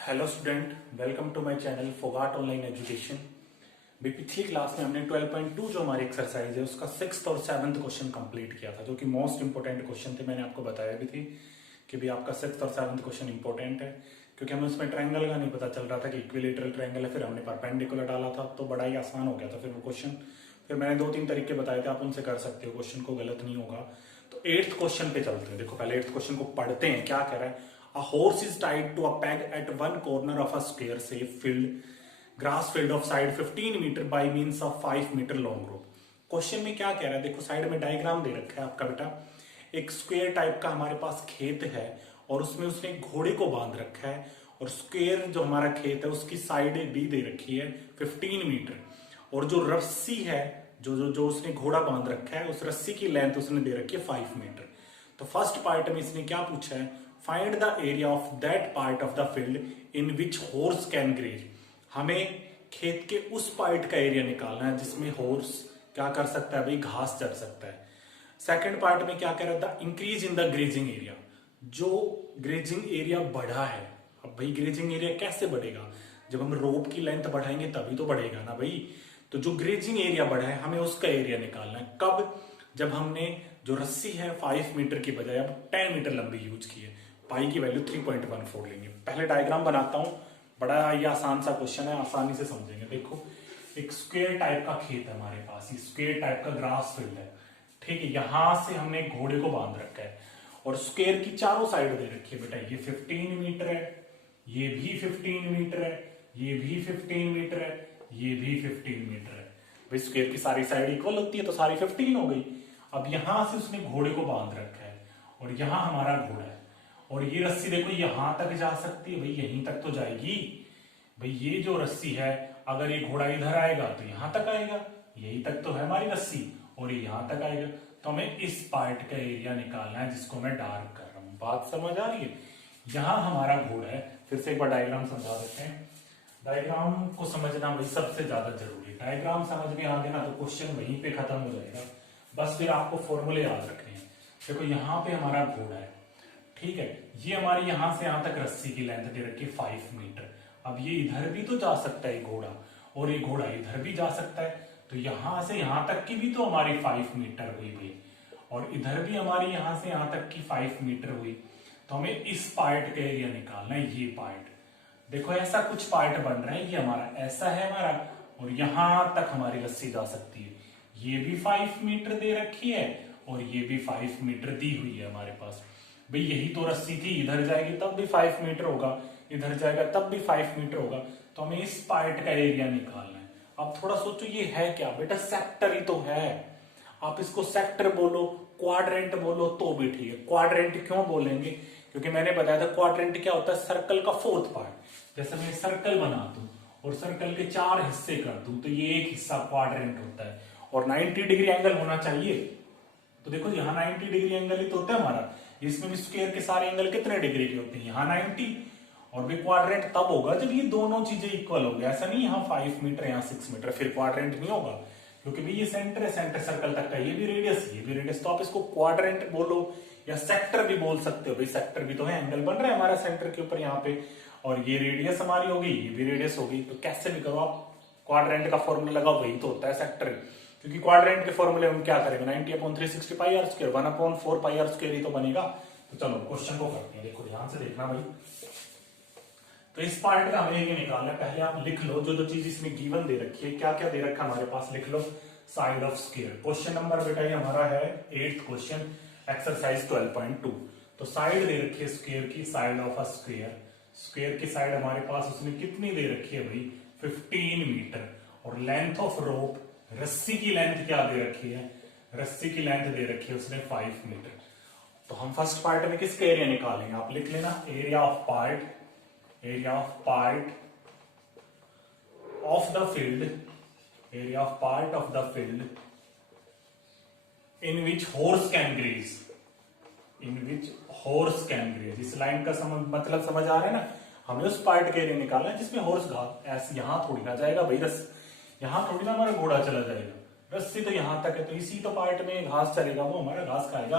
Hello student, welcome to my channel Phogat online education. भी पिछली class में हमने 12.2 जो हमारी एक्सरसाइज है उसका 6th और 7th क्वेश्चन कंप्लीट किया था, जो कि मोस्ट इंपोर्टेंट क्वेश्चन थे। मैंने आपको बताया भी थी कि भी आपका 6th और 7th क्वेश्चन इंपॉर्टेंट है, क्योंकि हमें उसमें ट्रायंगल का नहीं पता चल रहा था कि इक्विलेटरल ट्रायंगल है। फिर हमने परपेंडिकुलर डाला था तो बड़ा ही आसान हो गया था फिर वो क्वेश्चन। फिर मैंने 2-3 तरीके बताए थे, आप उनसे कर सकते हो, क्वेश्चन को गलत नहीं होगा। तो 8th क्वेश्चन पे चलते हैं। देखो पहले 8th क्वेश्चन को पढ़ते हैं, क्या कह रहा है। A horse is tied to a peg at one corner of a square, say grass field of side 15 meter by means of 5 meter long rope। Question में क्या कह रहा है, देखो साइड में डायग्राम दे रखा है आपका बेटा। एक स्क्वायर टाइप का हमारे पास खेत है और उसमें उसने घोड़े को बांध रखा है, और स्क्वायर जो हमारा खेत है उसकी साइड भी दे रखी है 15 मीटर, और जो रस्सी है जो जो जो उसने घोड़ा बांध रखा है उस रस्सी की लेंथ उसने दे रखी है 5 मीटर। तो फर्स्ट पार्ट में इसने क्या पूछा है, find the area of that part of the field in which horse can graze. हमें खेत के उस पार्ट का एरिया निकालना है जिसमें हॉर्स क्या कर सकता है भाई, घास चढ़ सकता है। सेकंड पार्ट में क्या कह रहा था, increase in the grazing area. जो ग्रेजिंग एरिया बढ़ा है, अब भाई ग्रेजिंग एरिया कैसे बढ़ेगा, जब हम रोप की लेंथ बढ़ाएंगे तभी तो बढ़ेगा ना भाई। तो जो ग्रेजिंग एरिया बढ़ा है हमें उसका एरिया निकालना है। कब, जब हमने जो रस्सी है 5 मीटर की बजाय अब 10 मीटर लंबी यूज की है। पाई की वैल्यू 3.14 लेंगे। पहले डायग्राम बनाता हूं, बड़ा ये आसान सा क्वेश्चन है, आसानी से समझेंगे। देखो एक स्क्वायर टाइप का खेत है हमारे पास, ये स्क्वायर टाइप का ग्रास फील्ड है, ठीक है। यहां से हमने घोड़े को बांध रखा है और स्क्वायर की चारों साइड दे रखी है बेटा। ये 15 मीटर है, ये भी 15 मीटर है, ये भी 15 मीटर है, ये भी 15 मीटर है। भाई स्क्वायर की सारी साइड इक्वल होती है तो सारी 15 हो गई। अब यहां से उसने घोड़े को बांध रखा है और यहां हमारा घोड़ा है, और ये रस्सी देखो यहां तक जा सकती है भाई, यहीं तक तो जाएगी भाई। ये जो रस्सी है अगर ये घोड़ा इधर आएगा तो यहां तक आएगा, यहीं तक तो है हमारी रस्सी, और ये यहां तक आएगा। तो हमें इस पार्ट का एरिया निकालना है जिसको मैं डार्क कर रहा हूं। बात समझ आ रही है। यहां हमारा घोड़ा है, फिर से एक बार डायग्राम समझा देते हैं। डायग्राम को समझना भाई सबसे ज्यादा जरूरी है। डायग्राम समझ में आ गया ना तो क्वेश्चन वहीं पे खत्म हो जाएगा। बस फिर आपको फॉर्मूले याद रखने हैं। देखो यहाँ पे हमारा घोड़ा है, ठीक है। ये हमारी यहां से यहां तक रस्सी की लेंथ दे रखी है 5 मीटर। अब ये इधर भी तो जा सकता है घोड़ा, और ये घोड़ा इधर भी जा सकता है। तो यहां से यहां तक की भी तो हमारी 5 मीटर हुई भाई, और इधर भी हमारी यहां से यहां तक की 5 मीटर हुई। तो हमें इस पार्ट का एरिया निकालना है। ये पार्ट देखो, ऐसा कुछ पार्ट बन रहा है, ये हमारा ऐसा है हमारा, और यहां तक हमारी रस्सी जा सकती है। ये भी 5 मीटर दे रखी है और ये भी 5 मीटर दी हुई है हमारे पास। भाई यही तो रस्सी थी, इधर जाएगी तब भी 5 मीटर होगा, इधर जाएगा तब भी 5 मीटर होगा। तो हमें इस पार्ट का एरिया निकालना है। अब थोड़ा सोचो, ये है क्या बेटा, सेक्टर ही तो है। आप इसको सेक्टर बोलो, क्वाड्रेंट बोलो तो भी ठीक है। क्वाड्रेंट क्यों बोलेंगे, क्योंकि मैंने बताया था क्वाड्रेंट क्या होता है, सर्कल का 4th पार्ट। जैसे मैं सर्कल बना दूं और सर्कल के 4 हिस्से कर दूं तो ये एक हिस्सा क्वाड्रेंट होता है, और 90 डिग्री एंगल होना चाहिए। तो देखो यहाँ 90 डिग्री एंगल ही तो होता है हमारा। इसमें भी स्क्वायर के सारे एंगल कितने डिग्री के होते हैं, यहाँ 90, और भी क्वाड्रेंट तब होगा जब ये दोनों चीजें इक्वल हो गया। ऐसा नहीं यहाँ 5 मीटर यहाँ 6 मीटर, फिर क्वाड्रेंट नहीं होगा, क्योंकि भाई ये सेंटर है, सेंटर सर्कल तक का, ये भी रेडियस, ये भी रेडियस। तो आप इसको क्वाड्रेंट बोलो या सेक्टर भी बोल सकते हो भाई। सेक्टर भी तो है, एंगल बन रहा है हमारा सेंटर के ऊपर यहाँ पे, और ये रेडियस हमारी होगी, ये भी रेडियस होगी। तो कैसे भी करो आप, क्वाड्रेंट का फॉर्मूला लगाओ, वही तो होता है सेक्टर। क्योंकि क्वाड्रेंट के फॉर्मूले हम क्या करेंगे, 90/360 pi r square, 1/4 pi r square ही तो बनेगा। तो चलो क्वेश्चन को करते हैं। देखो ध्यान से देखना भाई। तो इस पार्ट का हमें ये निकालना है। पहले आप लिख लो जो जो चीज इसमें गिवन दे रखी है, क्या क्या दे रखा है हमारे पास, लिख लो। Side of square, question number बेटा ये हमारा है 8th क्वेश्चन, एक्सरसाइज 12.2। तो साइड दे रखी है स्क्वायर की, side of a square. Square की साइड हमारे पास उसने कितनी दे रखी है भाई, 15 मीटर। और लेंथ ऑफ रोप, रस्सी की लेंथ क्या दे रखी है, रस्सी की लेंथ दे रखी है उसने 5 मीटर। तो हम फर्स्ट पार्ट में किसका एरिया निकालेंगे, आप लिख लेना, area of part, area of part of the field, area of part of the field in which horse can graze, in which horse can graze. इस लाइन का मतलब समझ आ रहा है ना। हमें उस पार्ट के एरिया निकालना है जिसमें हॉर्स घास, ऐसे यहां थोड़ी ना जाएगा भाई, यहां थोड़ी ना हमारा घोड़ा चला जाएगा, रस्सी तो यहां तक है, तो इसी तो पार्ट में घास चलेगा, वो हमारा घास खाएगा।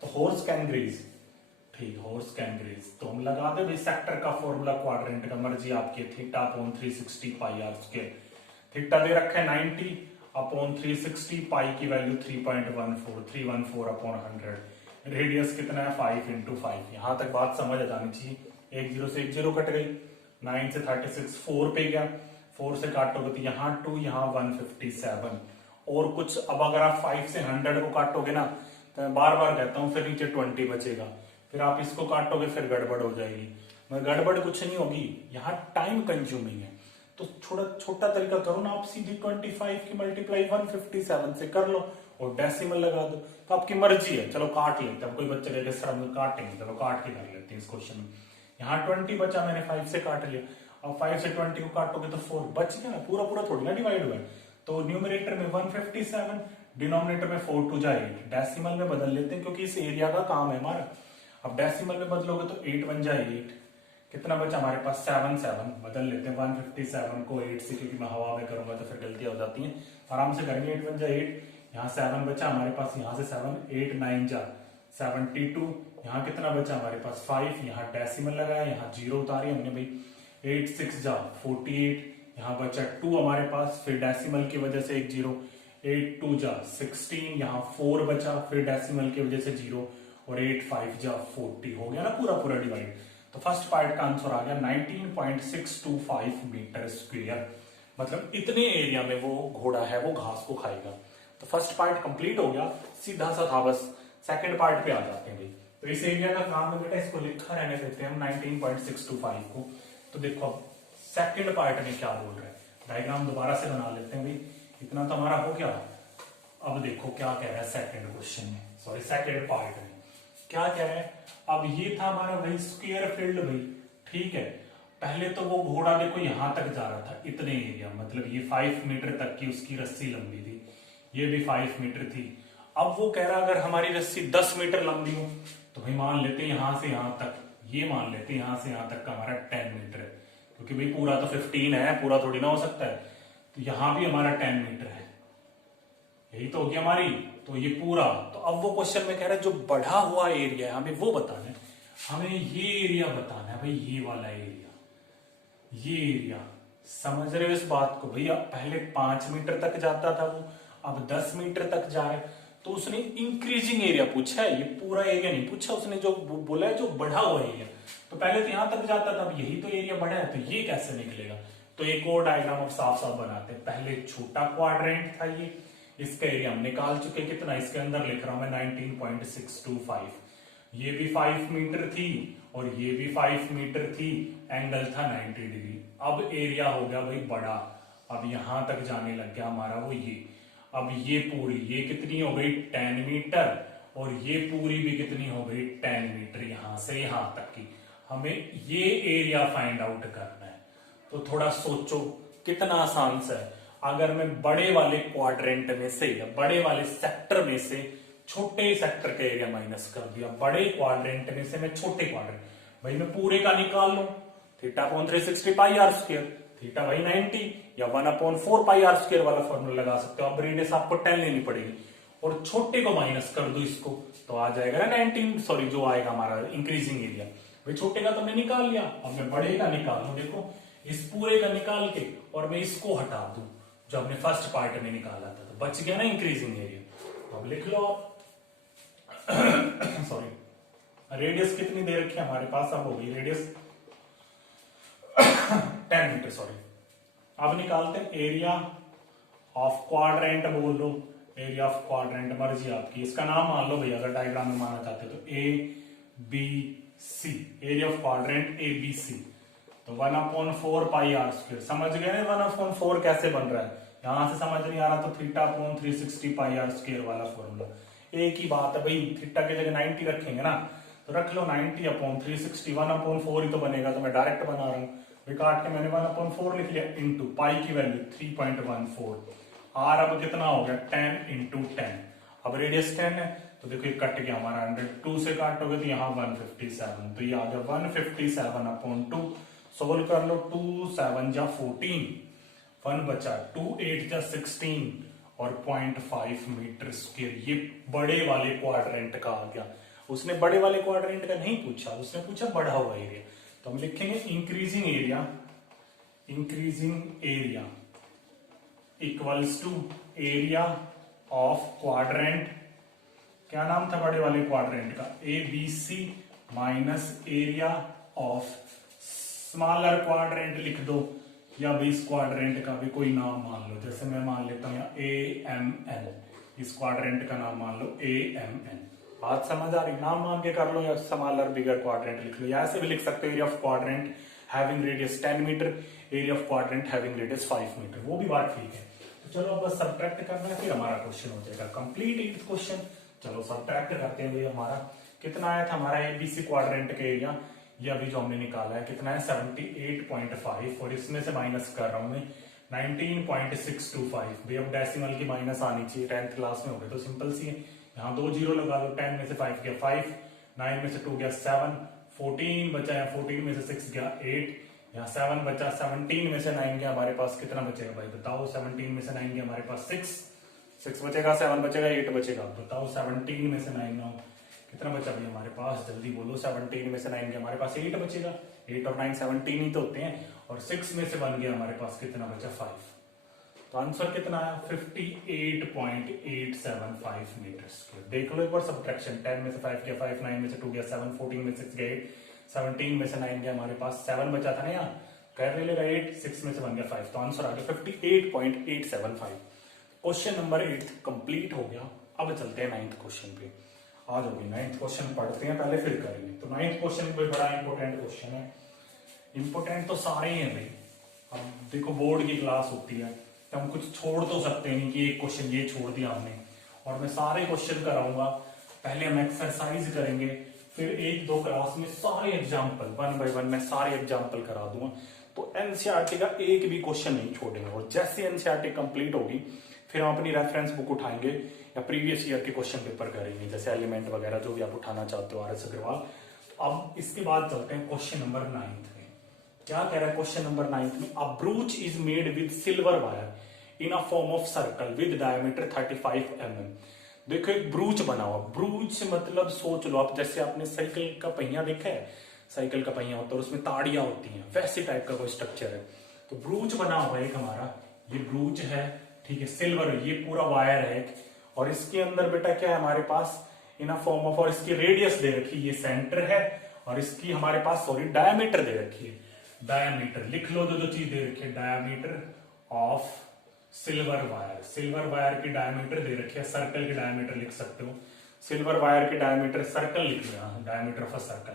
तो हॉर्स कैन ग्रेज, ठीक, हॉर्स कैन ग्रेज। तो हम लगा दे भाई सेक्टर का फॉर्मूला क्वाड्रेंट का, मर्जी आपकी, theta upon 360 pi r square. Theta दे रखा है 90 अपॉन 360, पाई की वैल्यू 3.14, 314 अपॉन 100। रेडियस कितना है 5 इंटू 5। यहां तक बात समझ आ जानी चाहिए। एक जीरो से एक जीरो कट गई, 9 से 36 4 पे गया, 4 से काटोगे तो यहाँ 2, यहाँ 157 और कुछ। अब अगर आप 5 से 100 को काटोगे ना, तो मैं बार बार कहता हूँ फिर नीचे 20 बचेगा, फिर आप इसको काटोगे फिर गड़बड़ हो जाएगी। मगर गड़बड़ कुछ नहीं होगी, यहाँ टाइम कंज्यूमिंग है। तो थोड़ा छोटा तरीका करो ना, आप सीधी 25 की मल्टीप्लाई 157 से कर लो और डेसिमल लगा दो। तो आपकी मर्जी है, चलो काट लेते हैं। कोई बच्चे कहते सर हम काटेंगे, चलो काट के कर लेते हैं इस क्वेश्चन में। यहाँ 20 बचा, मैंने 5 से काट लिया। अब 5 से 20 को काटोगे तो 4 बच गया ना, पूरा पूरा थोड़ी ना डिवाइड हुआ है। तो न्यूमरेटर में 157, डिनोमिनेटर में 4 2 जा 8। डेसिमल में बदल लेते हैं क्योंकि इस एरिया का काम है हमारा। अब डेसिमल में बदलोगे तो 8 1 जा 8, कितना बचा हमारे पास 7 7। बदल लेते हैं 157 को 8 से, क्योंकि मैं हवा में करूंगा तो फिर गलतियां हो जाती हैं। आराम से करेंगे। 8 1 जा 8, यहाँ 7 बचा हमारे पास, यहाँ से 7, 8 9 जा 72। यहाँ कितना बचा हमारे पास 5, यहाँ डेसिमल लगाया, यहाँ जीरो उतारी हमने भाई। 8 6 जा 48, यहाँ बचा 2 हमारे पास, फिर डेसिमल की वजह से एक जीरो। 8 2 जा 16, यहाँ 4 बचा, फिर डेसिमल की वजह से जीरो, और 8 5 जा 40। हो गया ना पूरा पूरा डिवाइड। तो फर्स्ट पार्ट का आंसर आ गया 19.625 मीटर स्क्वायर। मतलब इतने एरिया में वो घोड़ा है वो घास को खाएगा। तो फर्स्ट पार्ट कंप्लीट हो गया, सीधा सा था बस। सेकंड पार्ट पे आ जाते हैं भाई। तो इस एरिया का काम है बेटा, इसको लिखा रहने देते हैं हम 19.625 को। तो देखो अब सेकंड पार्ट में क्या बोल रहे हैं, डायग्राम दोबारा से बना लेते हैं भाई। इतना तो हमारा हो गया। अब देखो क्या कह रहा है सेकंड क्वेश्चन में, सॉरी सेकंड पार्ट में क्या कह रहा है। अब ये था हमारा भाई स्क्वायर फील्ड भाई, ठीक है। पहले तो वो घोड़ा देखो यहां तक जा रहा था, इतने एरिया, मतलब ये 5 मीटर तक की उसकी रस्सी लंबी थी, ये भी 5 मीटर थी। अब वो कह रहा अगर हमारी रस्सी 10 मीटर लंबी हो तो भाई मान लेते हैं यहां से यहां तक, ये मान लेते हैं यहां से यहां तक का हमारा 10 मीटर है, क्योंकि भाई पूरा तो 15 है, पूरा थोड़ी ना हो सकता है। तो यहां भी हमारा 10 मीटर है, यही तो होगी हमारी। तो ये पूरा, तो अब वो क्वेश्चन में कह रहा है जो बढ़ा हुआ एरिया है हमें वो बताना है, हमें ये एरिया बताना है भाई, ये वाला एरिया, ये एरिया। समझ रहे हो इस बात को भैया। पहले 5 मीटर तक जाता था वो, अब 10 मीटर तक जा रहा है। तो उसने इंक्रीजिंग एरिया पूछा है, ये पूरा एरिया नहीं पूछा उसने, जो बोला है जो बढ़ा हुआ एरिया। तो पहले तो यहां तक जाता था, अब यही तो एरिया बढ़ा है, तो ये कैसे निकलेगा। तो एक और डायग्राम अब साफ साफ बनाते हैं। पहले छोटा क्वाड्रेंट था ये, इसका एरिया हम निकाल चुके, कितना इसके अंदर लिख रहा हूं मैं 19.625। ये भी 5 मीटर थी और ये भी 5 मीटर थी, एंगल था 90 डिग्री। अब एरिया हो गया भाई बड़ा, अब यहां तक जाने लग गया हमारा वो ये। अब ये पूरी, ये कितनी हो गई 10 मीटर, और ये पूरी भी कितनी हो गई 10 मीटर, यहां से यहां तक की। हमें ये एरिया फाइंड आउट करना है। तो थोड़ा सोचो कितना आसान सा है। अगर मैं बड़े वाले क्वाड्रेंट में से या बड़े वाले सेक्टर में से छोटे सेक्टर का एरिया माइनस कर दिया, बड़े क्वाड्रेंट में से मैं छोटे क्वाड्रेंट, भाई मैं पूरे का निकाल लूं, theta upon 360 pi r square, theta by 90, या 1/4 पाई आर स्क्वायर वाला फॉर्मूला लगा सकते हो। अब रेडियस आपको 10 लेनी पड़ेगी और छोटे को माइनस कर दो इसको, तो आ जाएगा ना 19, सॉरी जो आएगा हमारा इंक्रीजिंग एरिया। भाई छोटे का तो हमने निकाल लिया, अब मैं बड़े का निकाल लूं। देखो इस पूरे का निकाल के और मैं इसको हटा दूं जो हमने फर्स्ट पार्ट में निकाला था, तो बच गया ना इंक्रीजिंग एरिया। तो अब लिख लो आप सॉरी, रेडियस कितनी दे रखी है हमारे पास, अब हो गई रेडियस 10 मीटर, सॉरी। अब निकालते हैं एरिया ऑफ क्वाड्रेंट, बोल लो एरिया ऑफ क्वाड्रेंट, मर्जी आपकी। इसका नाम मान लो भैया, अगर डायग्राम में मानना चाहते हो तो ABC, area of quadrant ABC। तो 1/4 पाई आर स्क्वायर, समझ गए ना 1/4 कैसे बन रहा है। यहां से समझ नहीं आ रहा तो theta upon 360 pi r square वाला फॉर्मूला एक ही बात है भाई। थीटा की जगह 90 रखेंगे ना, तो रख लो 90 अपॉन 360, 1/4 ही तो बनेगा, तो मैं डायरेक्ट बना रहा हूँ। काट के मैंने 1/4 लिख लिया, इंटू पाई की वैल्यू 3.14, आर अब कितना हो गया 10 इंटू 10। अब रेडियस 10 है, तो देखो ये कट गया हमारा 102 से काटोगे तो यहाँ 157, तो ये आ गया 157/2। सोल्व कर लो, 2 7 जा 14, 1 बचा, 2 8 जा 16 और 0.5 मीटर स्क्वायर। ये बड़े वाले क्वाड्रेंट का आ गया। उसने बड़े वाले क्वाड्रेंट का नहीं पूछा, उसने पूछा बढ़ा हुआ एरिया। तो हम लिखेंगे increasing area equals to area of quadrant. क्या नाम था बड़े वाले क्वाड्रेंट का? ABC minus area of smaller quadrant लिख दो, या भी इस क्वाड्रेंट का भी कोई नाम मान लो, जैसे मैं मान लेता हूं AMN, इस क्वाड्रेंट का नाम मान लो AMN। बात समझ आ रही? नाम मान के कर लो, या स्मॉलर बिगर क्वाड्रेंट लिख लो, या ऐसे भी लिख सकते हो area of quadrant having radius 10 metre, area of quadrant having radius 5 metre, वो भी बात ठीक है। तो चलो अब बस सब्ट्रैक्ट करना है, फिर हमारा क्वेश्चन हो जाएगा कंप्लीट 8th क्वेश्चन। चलो सब्ट्रैक्ट करते हैं। हमारा कितना आया था? हमारा ABC क्वाड्रेंट का एरिया, ये अभी जो हमने निकाला है कितना है 78.5, और इसमें से माइनस कर रहा हूं मैं 19.625। भाई अब डेसिमल की माइनस आनी चाहिए, 10th क्लास में हो गए तो सिंपल सी है। यहाँ 2 जीरो लगा दो, 10 में से 5 गया 5, 9 में से 2 गया 7, 14 बचा, यहाँ 14 में से 6 गया 8, यहाँ 7 बचा, 17 में से 9 गया, हमारे पास कितना बचेगा भाई बताओ? 17 में से 9 गया हमारे पास 6 बचेगा, 7 बचेगा, 8 बचेगा। बताओ 17 में से 9 कितना बचा भाई हमारे पास? जल्दी बोलो। 17 में से 9 गया हमारे पास 8 बचेगा, 8 और 9 17 ही तो होते हैं, और 6 में से 1 गया हमारे पास कितना बचा? 5। तो आंसर कितना आया? 58.875 मीटर स्क्वायर। देख लो एक बार सब्ट्रैक्शन, 10 में से 5 गया 5, 9 में से 2 गया 7, 14 में 6 गया 8, 17 में से 9 गया हमारे पास 7 बचा था ना, यहाँ कर लेगा 8, 6 में से 1 गया 5, तो आंसर आ गया 58.875। क्वेश्चन नंबर 8 कंप्लीट हो गया। अब चलते हैं 9th क्वेश्चन पे। आ जाओगे 9th क्वेश्चन पढ़ते हैं पहले, फिर करेंगे। तो 9th क्वेश्चन कोई बड़ा इंपॉर्टेंट क्वेश्चन है। इंपॉर्टेंट तो सारे ही हैं भाई, अब देखो बोर्ड की क्लास होती है तो हम कुछ छोड़ तो सकते नहीं कि एक क्वेश्चन ये छोड़ दिया हमने, और मैं सारे क्वेश्चन कराऊंगा। पहले हम एक्सरसाइज करेंगे, फिर 1-2 क्लास में सारे एग्जाम्पल 1 बाय 1 मैं सारे एग्जाम्पल करा दूंगा। तो एनसीईआरटी का एक भी क्वेश्चन नहीं छोड़ेंगे, और जैसे एनसीईआरटी कंप्लीट होगी फिर हम अपनी रेफरेंस बुक उठाएंगे या प्रीवियस ईयर के क्वेश्चन पेपर करेंगे, जैसे एलिमेंट वगैरह जो भी आप उठाना चाहते हो RS अग्रवाल। तो अब इसके बाद चलते हैं क्वेश्चन नंबर 9th में। क्या कह रहा है क्वेश्चन नंबर 9th में? A brooch is made with silver wire in a form of circle with diameter 35 mm। देखो एक ब्रूच बना हुआ, ब्रूच मतलब सोच लो आप, जैसे आपने साइकिल का पहिया देखा है, साइकिल का पहिया होता है और उसमें ताड़ियां होती हैं, वैसे टाइप का कोई स्ट्रक्चर है। तो ब्रूच बना हुआ है एक हमारा, ये ब्रूच है, ठीक है, सिल्वर, ये पूरा वायर है, और इसके अंदर बेटा क्या है हमारे पास? इन अ फॉर्म ऑफ, और इसकी रेडियस दे रखी है, ये सेंटर है, और इसकी हमारे पास सॉरी डायमीटर दे रखी है। डायमीटर लिख लो, जो चीज दे रखी है, diameter of silver wire. Silver wire की डायमीटर दे रखी है, सर्कल की डायमीटर लिख सकते हो। सिल्वर वायर की डायमीटर, सर्कल लिख लो, diameter of a circle.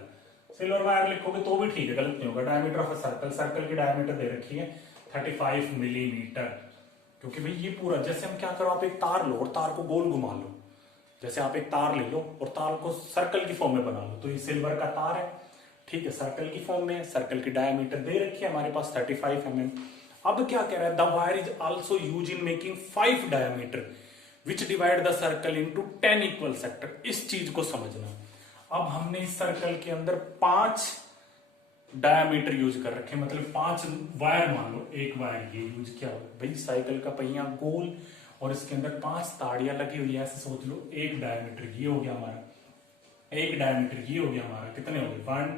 Silver wire लिखोगे तो भी ठीक है, गलत नहीं होगा। Diameter of a circle, circle की डायमीटर दे रखी है 35 मिलीमीटर। क्योंकि भाई ये पूरा, जैसे हम क्या करो, आप एक तार लो और तार को गोल घुमा लो, जैसे आप एक तार ले लो और तार को सर्कल की फॉर्म में बना लो, तो ये सिल्वर का तार है, ठीक है, सर्कल की फॉर्म में, सर्कल की डायमीटर दे रखी है हमारे पास 35 mm। अब क्या कह रहा है? The wire is also use in making 5 diameter which divide the circle into 10 equal sector. इस चीज को समझना। अब हमने इस सर्कल के अंदर 5 डायमीटर यूज कर रखे, मतलब 5 वायर मान लो, एक वायर ये यूज किया भाई, साइकिल का पहिया गोल और इसके अंदर 5 ताड़ियां लगी हुई है, ऐसे सोच लो। एक डायमीटर ये हो गया हमारा, एक डायमीटर ये हो गया हमारा, कितने हो गए? 1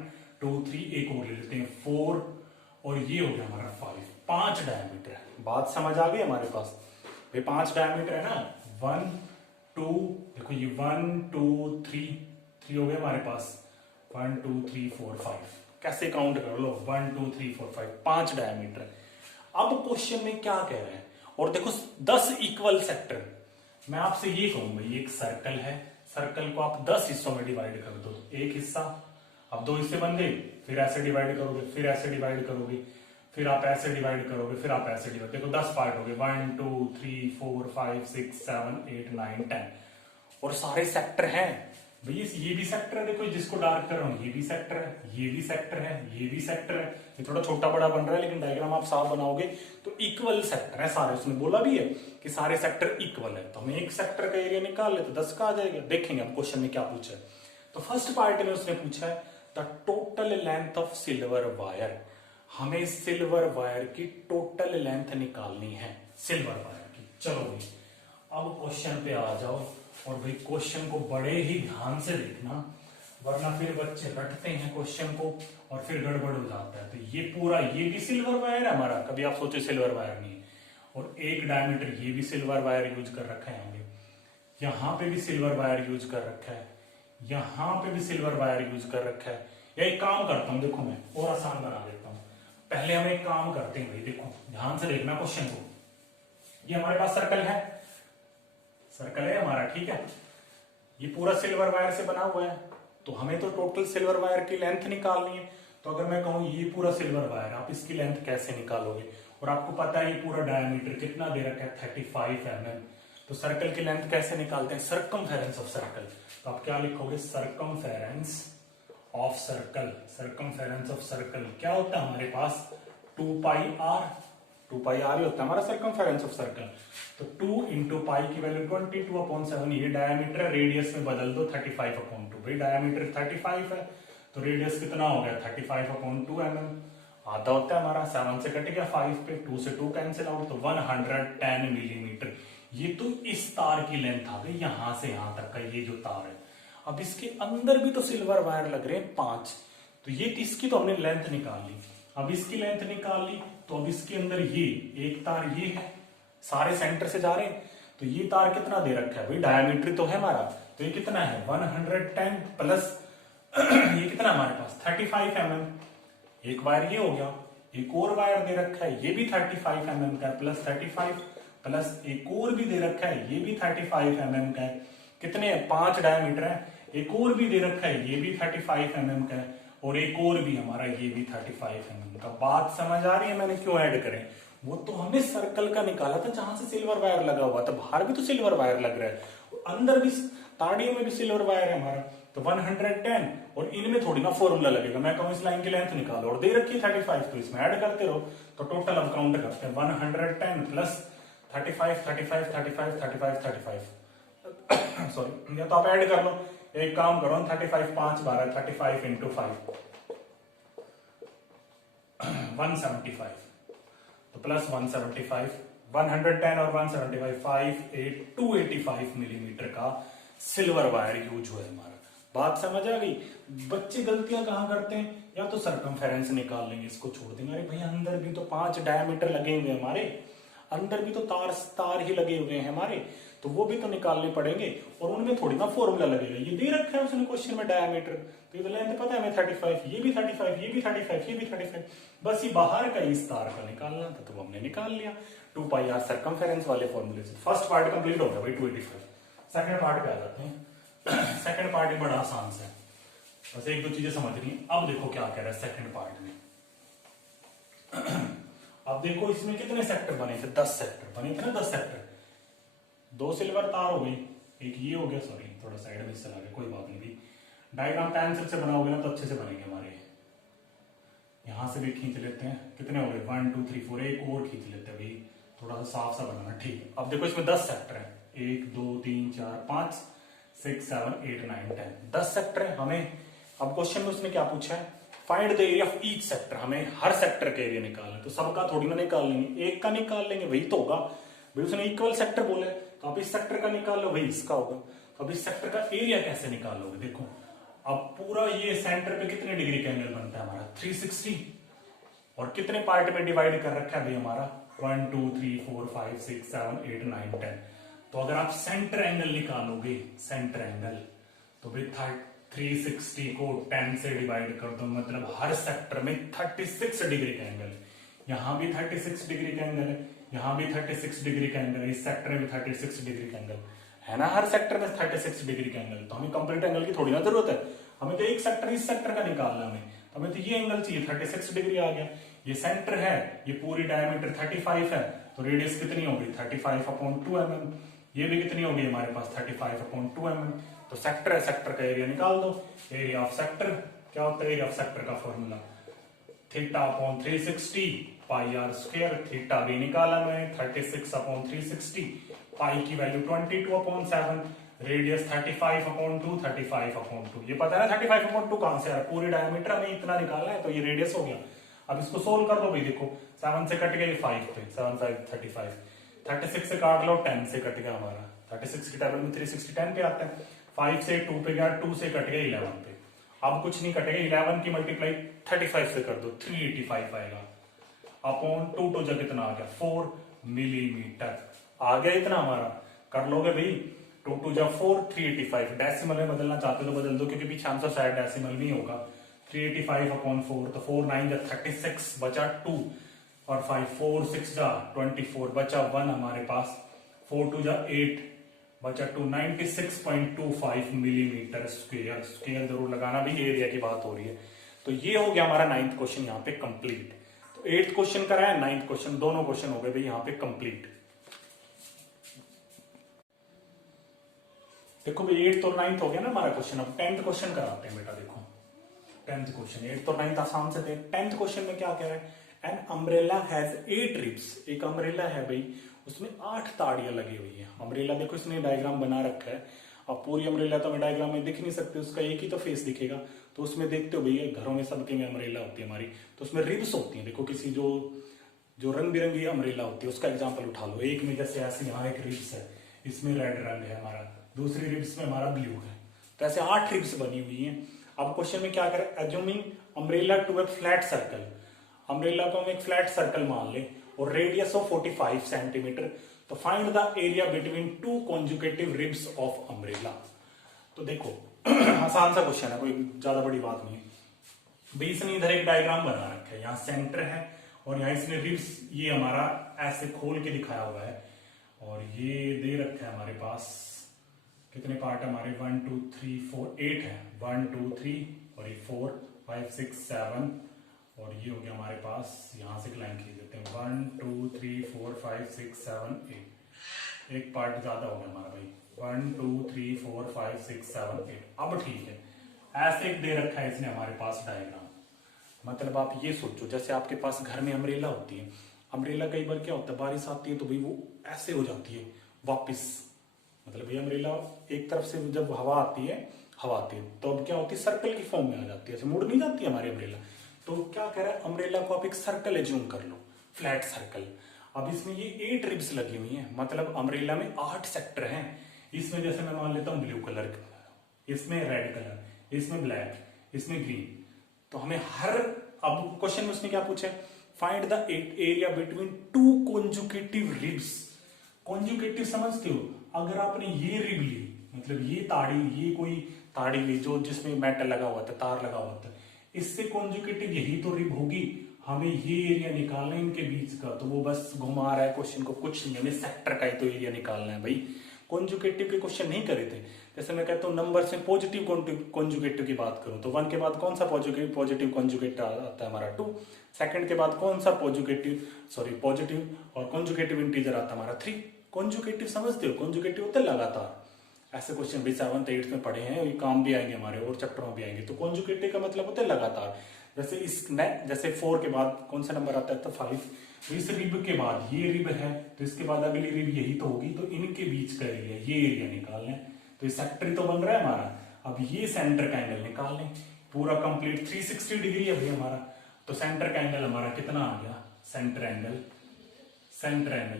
2 3, एक और ले लेते हैं 4, और ये हो गया हमारा 5। 5 डायमीटर, बात समझ आ गई हमारे पास भाई? 5 डायमीटर है ना, 1 2, देखो ये 1 2 3 हो गया हमारे पास, 1 2 3 4 5, कैसे काउंट कर लो, 1 2 3 4 5, 5 डायमीटर। अब क्वेश्चन में क्या कह रहे हैं? और देखो 10 इक्वल सेक्टर। मैं आपसे ये कहूंगा, ये एक सर्कल है, सर्कल को आप 10 हिस्सों में डिवाइड कर दो, एक हिस्सा, अब 2 हिस्से बन गए, फिर ऐसे डिवाइड करोगे, फिर ऐसे डिवाइड करोगे, फिर आप ऐसे डिवाइड करोगे, फिर आप ऐसे डिवाइड, देखो 10 पार्ट हो गए, 1 2 3 4 5 6 7 8 9 10, और सारे सेक्टर हैं भैया। ये भी सेक्टर है, देखो जिसको डार्क कर रहा हूं, ये भी सेक्टर है, ये भी सेक्टर है, ये भी सेक्टर है। ये थोड़ा छोटा बड़ा बन रहा है, लेकिन डायग्राम आप साफ बनाओगे तो इक्वल सेक्टर है सारे। उसने बोला भी है कि सारे सेक्टर इक्वल है, तो हम एक सेक्टर का एरिया निकाल ले तो 10 का आ जाएगा। देखेंगे हम क्वेश्चन में क्या पूछा है। तो फर्स्ट पार्ट में उसने पूछा है the total length of silver wire. हमें सिल्वर वायर की टोटल लेंथ निकालनी है, सिल्वर वायर की। चलो भाई अब क्वेश्चन पे आ जाओ, और भाई क्वेश्चन को बड़े ही ध्यान से देखना, वरना फिर बच्चे रटते हैं क्वेश्चन को और फिर गड़बड़ हो जाता है। तो ये पूरा, ये भी सिल्वर वायर है हमारा, कभी आप सोचे सिल्वर वायर नहीं है, और एक डायमीटर ये भी सिल्वर वायर यूज कर रखा है हमने, यहाँ पे भी सिल्वर वायर यूज कर रखा है, यहाँ पे भी सिल्वर वायर यूज कर रखा है। या एक काम करता हूँ, देखो मैं और आसान बना देता हूँ। पहले हम एक काम करते हैं भाई, देखो ध्यान से देखना क्वेश्चन को। ये हमारे पास सर्कल है, सर्कल है हमारा, ठीक है। ये पूरा सिल्वर वायर से बना हुआ है, तो हमें तो टोटल सिल्वर वायर की लेंथ निकालनी है। तो अगर मैं कहूं ये पूरा सिल्वर वायर, आप इसकी लेंथ कैसे निकालोगे? और आपको पता है ये पूरा डायमीटर कितना दे रखा है, 35 mm। तो सर्कल की लेंथ कैसे निकालते हैं? Circumference of circle. तो आप क्या लिखोगे? Circumference of circle. Circumference of circle क्या होता है हमारे पास? 2πr। 2πr ही होता है हमारा सर्कमफेरेंस ऑफ सर्कल। तो 2 इंटू पाई की वैल्यू 22/7, ये डायमीटर है, रेडियस में बदल दो 35/2। भाई डायमीटर 35 है तो रेडियस कितना हो गया? 35/2 mm। आधा होता है हमारा, 7 से कट गया 5 पे, 2 से 2 कैंसिल आउट, तो 110 मिलीमीटर। ये तो इस तार की लेंथ आ गई, यहां से यहां तक का ये जो तार है। अब इसके अंदर भी तो सिल्वर वायर लग रहे हैं 5, तो ये इसकी तो हमने लेंथ निकाल ली। अब इसकी लेंथ निकाल ली, तो अब इसके अंदर ये एक तार ये है, सारे सेंटर से जा रहे हैं, तो ये तार कितना दे रखा है भाई? डायमीटर तो है हमारा, तो ये कितना है? 110 प्लस ये कितना हमारे पास? 35 mm। एक वायर ये हो गया, एक और वायर दे रखा है, ये भी 35 mm का है, प्लस 35 प्लस एक और भी दे रखा है, ये भी 35 mm का है। कितने? 5 डायमीटर है। एक और भी दे रखा है, ये भी 35 mm का है, और एक और भी हमारा, ये भी 35 mm का। बात समझ आ रही है मैंने क्यों ऐड करें? वो तो हमने सर्कल का निकाला था जहां से सिल्वर वायर लगा हुआ था, बाहर भी तो सिल्वर वायर लग रहा है, अंदर भी ताड़ियों में भी सिल्वर वायर है हमारा। तो 110, और इनमें थोड़ी ना फॉर्मूला लगेगा। मैं कहूँ इस लाइन की लेंथ निकालो, और दे रखी है 35, तो इसमें ऐड करते रहो। तो टोटल अब काउंट करते हैं, 110 प्लस 35 35 35 35 35 सॉरी, या तो आप ऐड कर लो। एक काम करो, 35 5 12, 35 इंटू 5 175, तो प्लस 175, 110 और 175, 285 मिलीमीटर का सिल्वर वायर यूज हुआ है हमारा। बात समझ आ गई? बच्चे गलतियां कहां करते हैं? या तो सर्कमफेरेंस निकाल लेंगे, इसको छोड़ देंगे, अरे भाई अंदर भी तो 5 डायमीटर लगे हुए हमारे, अंदर भी तो तार ही लगे हुए हैं हमारे, तो वो भी तो निकालने पड़ेंगे, और उनमें थोड़ी ना फॉर्मूला लगेगा। ये दे रखा है उसने क्वेश्चन में डायमीटर, तो ये तो लेंथ पता है हमें 35, ये भी 35, ये भी 35, ये भी 35, बस ये बाहर का इस तार का निकालना था, तो हमने निकाल लिया 2πr सर्कमफेरेंस वाले फॉर्मूले से। फर्स्ट पार्ट कंप्लीट हो गया भाई 285। सेकंड पार्ट पे आ जाते हैं। सेकंड पार्ट बड़ा आसान सा है, बस एक दो चीजें समझनी है। अब देखो क्या कह रहा है सेकंड पार्ट में। अब देखो इसमें कितने सेक्टर बने थे? 10 सेक्टर बने थे ना, 10 सेक्टर। 2 सिल्वर तार हो गई, एक ये हो गया, सॉरी थोड़ा साइड में चला गया, कोई बात नहीं। डायग्राम पेंसिल से बनाओगे ना तो अच्छे से बनेंगे हमारे। यहां से भी खींच लेते हैं, कितने हो गए? 1 2 3 4, एक और खींच लेते हैं भाई, थोड़ा सा साफ सा बनाना, ठीक है। अब देखो इसमें 10 सेक्टर है, 1 2 3 4 5 6 7 8 9 10, 10 सेक्टर है हमें। अब क्वेश्चन में उसने क्या पूछा है? Find the area of each sector. हमें हर सेक्टर का एरिया निकालना है, तो सबका थोड़ी ना निकाल लेंगे, एक का निकाल लेंगे, वही तो होगा भाई। उसने इक्वल सेक्टर बोला है, तो अब इस सेक्टर का निकाल लो, वही इसका होगा। तो अब इस सेक्टर का एरिया कैसे निकालोगे? देखो अब पूरा ये सेंटर पे कितने डिग्री का एंगल बनता है हमारा? 360, और कितने पार्ट में डिवाइड कर रखा है भाई हमारा? 1 2 3 4 5 6 7 8 9 10। तो अगर आप सेंटर एंगल निकालोगे, सेंटर एंगल, तो भाई 360 को 10 से डिवाइड कर दो, मतलब हर सेक्टर में 36 डिग्री का एंगल है। यहां भी 36 डिग्री का एंगल है, यहां भी 36 डिग्री का एंगल है, इस सेक्टर में भी 36 डिग्री का एंगल है ना, हर सेक्टर में 36 डिग्री का एंगल। तो हमें कंप्लीट एंगल की थोड़ी ना जरूरत है, हमें तो एक सेक्टर इस सेक्टर का निकालना है। हमें तो ये एंगल चाहिए, 36 डिग्री आ गया। ये सेंटर है, ये पूरी डायमीटर 35 है, तो रेडियस कितनी होगी? 35/2 mm। ये भी कितनी होगी हमारे पास? 35/2 mm। तो सेक्टर है, सेक्टर का एरिया निकाल दो। एरिया ऑफ सेक्टर क्या होता है? एरिया ऑफ सेक्टर का फॉर्मूला θ/360 πr²। थीटा भी निकाला मैंने, 36/360, पाई की वैल्यू 22/7, रेडियस 35/2, 35/2। ये पता है ना 35/2 कहां से आ रहा है? पूरी डायमीटर हमें इतना निकालना है, तो ये रेडियस हो गया। अब इसको सोल्व कर दो भाई, देखो 7 से कट गया 5 पे, 7 5 35, 36 से काट लो, 10 से कट गया हमारा। 36 की टेबल में 360 10 पे आता है, 5 से 2 पे गया, 2 से कट गया 11 पे। अब कुछ नहीं कटेगा, 11 की मल्टीप्लाई 35 से कर दो, 385 आएगा अपॉन 2 टू जा कितना आ गया 4 मिलीमीटर आ गया इतना हमारा। कर लोगे भाई, 2 टू जा 4, 385। डेसिमल में बदलना चाहते हो तो बदल दो, क्योंकि पीछे आंसर शायद डेसिमल में होगा। 385 अपॉन 4, तो 4 9 जा 36 बचा 2 और 5 4 6 जा 24 बचा 1 हमारे पास, 4 2 जा 8 बचा 2, 96.25 मिलीमीटर स्क्वायर। स्क्वायर जरूर लगाना भी, एरिया की बात हो रही है। तो ये हो गया हमारा 9th क्वेश्चन यहाँ पे कंप्लीट। तो 8th क्वेश्चन कराया, 9th क्वेश्चन, दोनों क्वेश्चन हो गए भाई यहाँ पे कंप्लीट। देखो भाई 8th और 9th हो गया ना हमारा क्वेश्चन। अब 10th क्वेश्चन कराते हैं बेटा। देखो 10th क्वेश्चन, 8th और 9th आसान से थे। 10th क्वेश्चन में क्या कह रहा है, एन अम्ब्रेला हैज 8 रिब्स। एक अम्ब्रेला है भाई, उसमें 8 ताड़ियां लगी हुई है। अम्ब्रेला देखो इसने डायग्राम बना रखा है। अब पूरी अम्ब्रेला तो मैं डायग्राम में दिख नहीं सकती, उसका एक ही तो फेस दिखेगा। तो उसमें देखते हो भैया, घरों में सबके में अम्ब्रेला होती है हमारी, तो उसमें रिब्स होती है। देखो किसी जो रंग बिरंगी अम्ब्रेला होती है उसका एग्जाम्पल उठा लो। एक में जैसे ऐसे यहाँ एक रिब्स है, इसमें रेड रंग है हमारा, दूसरी रिब्स में हमारा ब्लू है, तो ऐसे 8 रिब्स बनी हुई हैं। अब क्वेश्चन में क्या करें, assuming umbrella to a flat circle. Umbrella को हम एक फ्लैट सर्कल मान ले और रेडियस ऑफ 45 सेंटीमीटर, तो find the area between 2 consecutive ribs of umbrella. तो देखो आसान सा क्वेश्चन है, कोई ज्यादा बड़ी बात नहीं है। भाई इसने इधर एक डायग्राम बना रखा है, यहाँ सेंटर है और यहाँ इसने रिब्स ये हमारा ऐसे खोल के दिखाया हुआ है, और ये दे रखा है हमारे पास कितने पार्ट हमारे 1 2 3 4 8 है। 1 2 3 और ये 4 5 6 7 और ये हो गया हमारे पास, यहां से लाइन खींच देते हैं 1 2 3 4 5 6 7 8। एक पार्ट ज्यादा हो गया हमारा भाई, 1 2 3 4 5 6 7 8। अब ठीक है, ऐसे एक दे रखा है इसने हमारे पास डायग्राम। मतलब आप ये सोचो, जैसे आपके पास घर में अम्ब्रेला होती है। अम्ब्रेला कई बार क्या होता है, बारिश आती है तो भाई वो ऐसे हो जाती है वापिस, मतलब भाई अम्ब्रेला एक तरफ से जब हवा आती है तो अब क्या होती है, सर्कल की फॉर्म में आ जाती है, ऐसे मुड़ नहीं जाती है हमारी अम्ब्रेला। तो क्या कह रहा है, अम्ब्रेला को आप एक सर्कल एज्यूम कर लो, फ्लैट सर्कल। अब इसमें ये 8 रिब्स लगी हुई हैं, मतलब अम्ब्रेला में 8 सेक्टर हैं। इसमें जैसे मैं मान लेता हूँ ब्लू कलर, इसमें रेड कलर, इसमें ब्लैक, इसमें ग्रीन। तो हमें अब क्वेश्चन में उसने क्या पूछा है, find the area between 2 consecutive ribs. Conjugative समझते हो, अगर आपने ये रिब ली, मतलब ये ताड़ी, ये कोई ताड़ी ली जो जिसमें मेटल लगा हुआ था, तार लगा हुआ था, इससे कॉन्जुगेटिव यही तो रिब होगी। हमें ये एरिया निकालना है इनके बीच का, तो वो बस घुमा रहा है क्वेश्चन को, कुछ नहीं, हमें सेक्टर का ही तो एरिया निकालना है भाई। कॉन्जुगेटिव के क्वेश्चन नहीं करे थे। जैसे मैं कहता हूँ नंबर से पॉजिटिव कॉन्जुगेटिव की बात करूं तो 1 के बाद कौन सा पॉजिटिव कॉन्जुगेटिव आता है हमारा 2। सेकंड के बाद कौन सा पॉजिटिव और कॉन्जुगेटिव इंटीजर आता है हमारा 3। कॉन्जुगेटिव समझते हो, कॉन्जुगेटिव होता है लगातार। ऐसे क्वेश्चन भी 7th 8th में पढ़े हैं, ये काम भी आएंगे हमारे और चैप्टर में भी आएंगे। तो कॉन्जुगेटिव का मतलब होता है लगातार। जैसे 4 के बाद कौन सा नंबर आता है, तो 5। इस रिब के बाद ये रिब है, तो इसके बाद अगली रिब यही तो होगी, तो इनके बीच का एरिया, ये एरिया निकालना है। तो ये सेक्टर तो बन रहा है हमारा। अब ये सेंटर का एंगल निकाल लें, पूरा कंप्लीट 360 डिग्री है भाई हमारा। तो सेंटर का एंगल हमारा कितना आ गया, सेंटर एंगल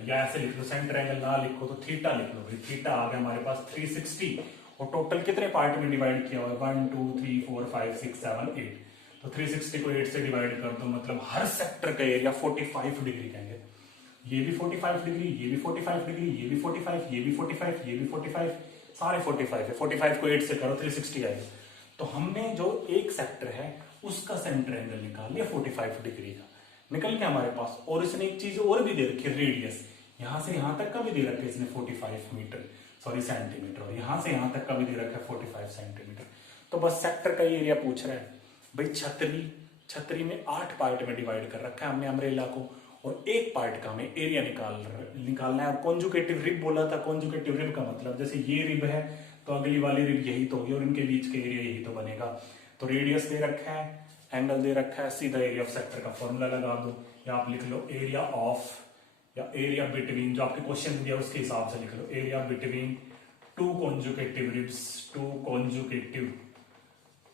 या ऐसे लिख लो, सेंटर एंगल ना लिखो तो थीटा लिख लो भाई। थीटा आ गया हमारे पास 360, और टोटल कितने पार्ट में डिवाइड किया हुआ है, 1 2 3 4 5 6 7 8। तो 360 को 8 से डिवाइड कर दो, मतलब हर सेक्टर का एरिया 45 डिग्री का है। ये भी 45 डिग्री, ये भी 45 डिग्री, ये भी 45, ये भी 45, ये भी 45, सारे 45 है। 45 को 8 से करो 360 आएगा। तो हमने जो एक सेक्टर है उसका सेंटर एंगल निकाल लिया 45 डिग्री का, निकल गया हमारे पास। और इसने एक चीज और भी दे रखी है, रेडियस। यहां से यहां तक का भी दे रखा है इसने 45 सेंटीमीटर, और यहां से यहां तक का भी दे रखा है 45 सेंटीमीटर। तो बस सेक्टर का एरिया पूछ रहा है भाई। छतरी में 8 पार्ट में डिवाइड कर रखा है हमने अम्ब्रेला को, और एक पार्ट का हमें एरिया निकालना है। और कॉन्जुगेटिव रिब बोला था, कॉन्जुगेटिव रिब का मतलब जैसे ये रिब है तो अगली वाली रिब यही तो होगी, और इनके बीच का एरिया यही तो बनेगा। तो रेडियस दे रखा है, एंगल दे रखा है, सीधा एरिया ऑफ सेक्टर का फॉर्मूला लगा दो, या आप लिख लो एरिया ऑफ, या एरिया बिटवीन, जो आपके क्वेश्चन दिया उसके हिसाब से लिख लो, area between 2 consecutive ribs,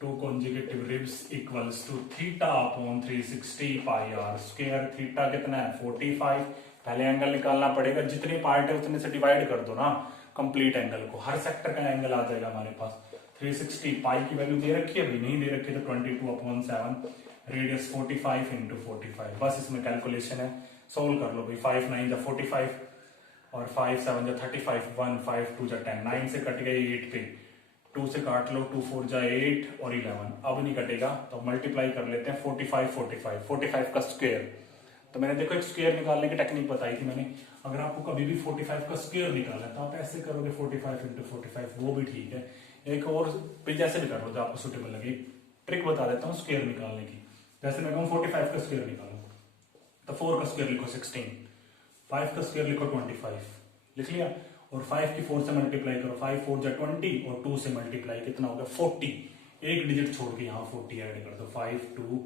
2 consecutive ribs equals to theta upon 360 pi r square. Theta कितना है 45। पहले एंगल निकालना पड़ेगा, जितने पार्ट है उतने से डिवाइड कर दो ना कंप्लीट एंगल को, हर सेक्टर का एंगल आ जाएगा हमारे पास। 360 पाई की वैल्यू दे रखी है, अभी नहीं दे रखी, तो 22/7, रेडियस 45 इंटू 45, बस इसमें कैलकुलेशन है, सोल्व कर लो भाई। 5 9 जा 45 और 5 7 जा 35, 1 5 2 जा 10, 9 से कट गई 8 पे, 2 से काट लो, 2 4 जा 8 और 11, अब नहीं कटेगा तो मल्टीप्लाई कर लेते हैं। 45 45 45 का स्क्वायर, तो मैंने देखो एक स्क्वायर निकालने की टेक्निक बताई थी मैंने। अगर आपको कभी भी 45 का स्क्वायर निकालना है तो आप ऐसे करोगे 45 इंटू 45, वो भी ठीक है। एक और जैसे भी कर लो जो आपको सुटेबल लगे, ट्रिक बता देता हूँ स्क्वायर निकालने की। जैसे मैं कहूँ 45 का स्क्वायर निकालो, तो 4 का स्क्वायर लिखो 16, 5 का स्क्वायर लिखो 25, लिख लिया, और 5 की 4 से मल्टीप्लाई करो, 5 4 जा 20 और 2 से मल्टीप्लाई कितना होगा 40, एक डिजिट छोड़ के यहाँ 40 ऐड कर दो, 5 2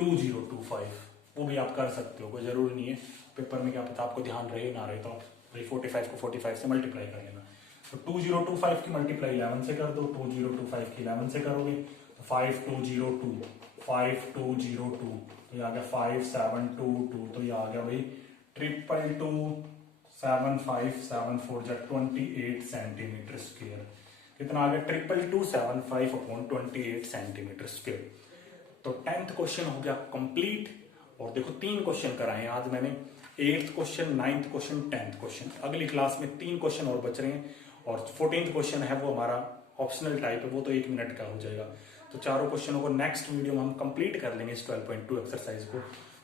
2025, वो भी आप कर सकते हो, कोई जरूरी नहीं है। पेपर में क्या पता आपको ध्यान रहे ना रहे, तो आप भाई 45 को 45 से मल्टीप्लाई कर लेना। तो 2025 की मल्टीप्लाई 11 से कर दो, 2025 की 11 से करोगे तो 5202, 5202, तो ये आ गया 5722, तो ये आ गया भाई 2227574 जा 28 सेंटीमीटर स्क्वायर। कितना आ गया 22275/28 सेंटीमीटर स्क्वायर। तो 10th क्वेश्चन हो गया कंप्लीट। और देखो 3 क्वेश्चन कराए आज मैंने, 8th question, 9th question, 10th question. अगली क्लास में 3 क्वेश्चन और बच रहे हैं, और 14th क्वेश्चन है वो हमारा ऑप्शनल टाइप है, वो तो 1 मिनट का हो जाएगा। तो चारों क्वेश्चनों को नेक्स्ट वीडियो में हम कंप्लीट कर लेंगे इस 12.2 एक्सरसाइज को।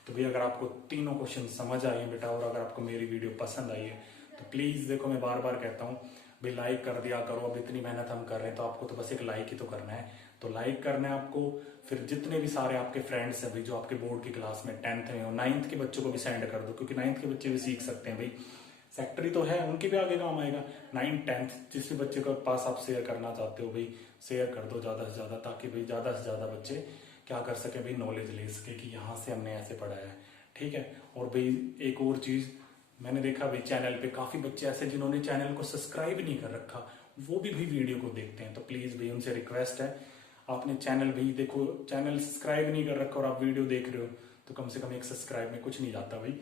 तो भी अगर आपको तीनों क्वेश्चन समझ आए हैं बेटा, और अगर आपको मेरी वीडियो पसंद आई है तो प्लीज देखो, मैं बार बार कहता हूँ भाई लाइक कर दिया करो। अब इतनी मेहनत हम कर रहे हैं तो आपको तो बस एक लाइक ही तो करना है, तो लाइक करना है आपको। फिर जितने भी सारे आपके फ्रेंड्स हैं भाई जो आपके बोर्ड की क्लास में 10th में हो, 9th के बच्चों को भी सेंड कर दो, क्योंकि 9th के बच्चे भी सीख सकते हैं भाई, सेक्टरी तो है, उनके भी आगे काम आएगा। 9th 10th जिस भी बच्चे के पास आप शेयर करना चाहते हो भाई, शेयर कर दो ज्यादा से ज्यादा, ताकि भाई ज्यादा से ज्यादा बच्चे क्या कर सके भाई, नॉलेज ले सके कि यहाँ से हमने ऐसे पढ़ाया है, ठीक है। और भाई एक और चीज मैंने देखा भाई, चैनल पे काफी बच्चे ऐसे जिन्होंने चैनल को सब्सक्राइब नहीं कर रखा, वो भी भाई वीडियो को देखते हैं। तो प्लीज भाई उनसे रिक्वेस्ट है, आपने चैनल भाई देखो, चैनल सब्सक्राइब नहीं कर रखा और आप वीडियो देख रहे हो, तो कम से कम एक सब्सक्राइब में कुछ नहीं जाता भाई।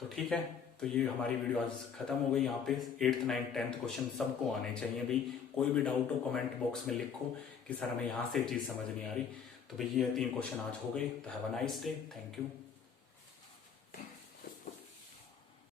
तो ठीक है, तो ये हमारी वीडियो आज खत्म हो गई। यहाँ पे 8th 9th 10th क्वेश्चन सबको आने चाहिए भाई। कोई भी डाउट हो कमेंट बॉक्स में लिखो कि सर हमें यहाँ से चीज समझ नहीं आ रही। तो भाई ये 3 क्वेश्चन आज हो गए। तो have a nice day, thank you.